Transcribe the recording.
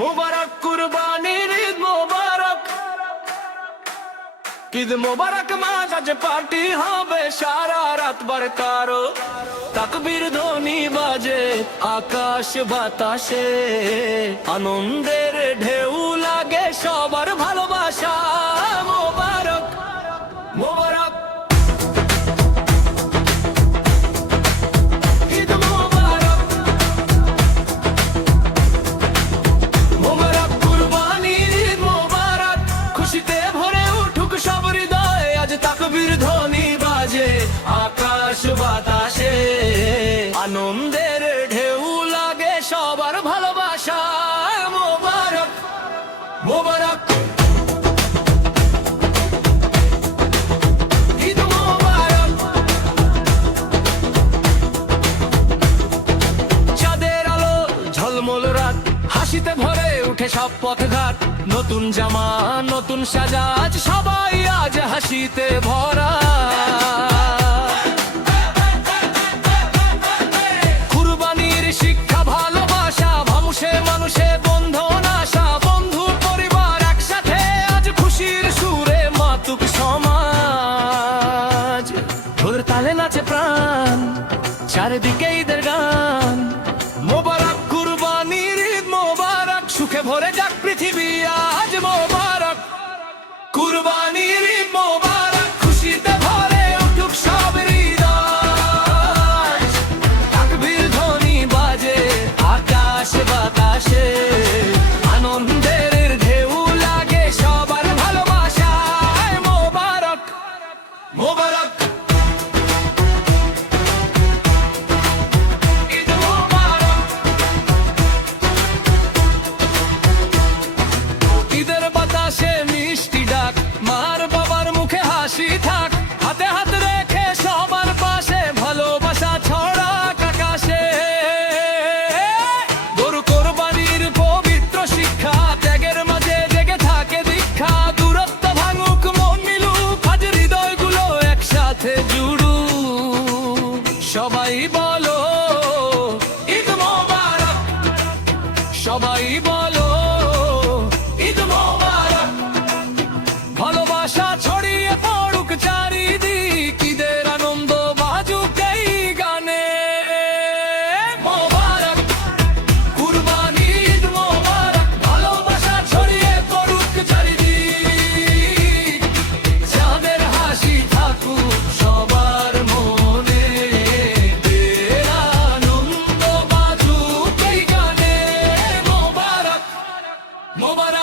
মোবারক কুরবানির ঈদ মোবারক, ঈদ মোবারক মাস আজ পার্টি হবে সারা রাত বারকারো, তাকবীর ধ্বনি বাজে আকাশ বাতাসে, আনন্দের ঢেউ লাগে সবার ভালোবাসা। মোবারক মোবারক ঈদ মোবারক, মোবারক কুরবানির ঈদ মোবারক, খুশিতে ভরে উঠুক সব হৃদয়, আজ তাকবীর ধ্বনি বাজে আকাশ বাতাসে, আনন্দের ঢেউ লাগে সবার ভালোবাসা। মোবারক মোবারক ঈদ মোবারক, চাঁদের আলো ঝলমল রাত, হাসিতে ভরে উঠে সব পথঘাট, নতুন জামা নতুন সাজাজ, সবাই আজ হাসিতে ভরা। কুরবানির শিক্ষা ভালোবাসা, মানুষে মানুষে বন্ধন আশা, বন্ধু পরিবার একসাথে আজ খুশির সুরে মাতুক সমাজ, ঢোলের তালে নাচে প্রাণ, চারিদিকে ঈদের গান। মোবারক কুরবানির ঈদ মোবারক, সুখে ভরে যাক পৃথিবী আজ। মোবারক কুরবানির ঈদ মোবারক, খুশিতে ভরে উঠুক সব হৃদয়, তাকবীর ধ্বনি বাজে আকাশ বাতাসে, আনন্দের ঢেউ লাগে সবার ভালোবাসায়। মোবারক মোবারক ঈদ মোবারক, ঈদের বাতাসে মিষ্টি ডাক, মার বাবার মুখে হাসি থাক, হাতে হাত রেখে সবার পাশে ভালোবাসা ছড়াক আকাশে। গরু কোরবানির পবিত্র শিক্ষা, ত্যাগের মাঝে জেগে থাকে দীক্ষা, দূরত্ব ভাঙুক মন মিলুক, আজ হৃদয়গুলো একসাথে জুড়ুক, সবাই বলো ঈদ মোবারক, সবাই বলো ঈদ মোবারক, ভালোবাসা ছড়িয়ে পড়ুক চারিদিক, ঈদের আনন্দ বাজুক এই গানে। মোবারক কুরবানি ঈদ মোবারক, ভালোবাসা ছড়িয়ে পড়ুক চারিদিক, যাদের হাসি থাকুক সবার মনে, ঈদের আনন্দ বাজুক এই গানে। মোবারক মোবারক।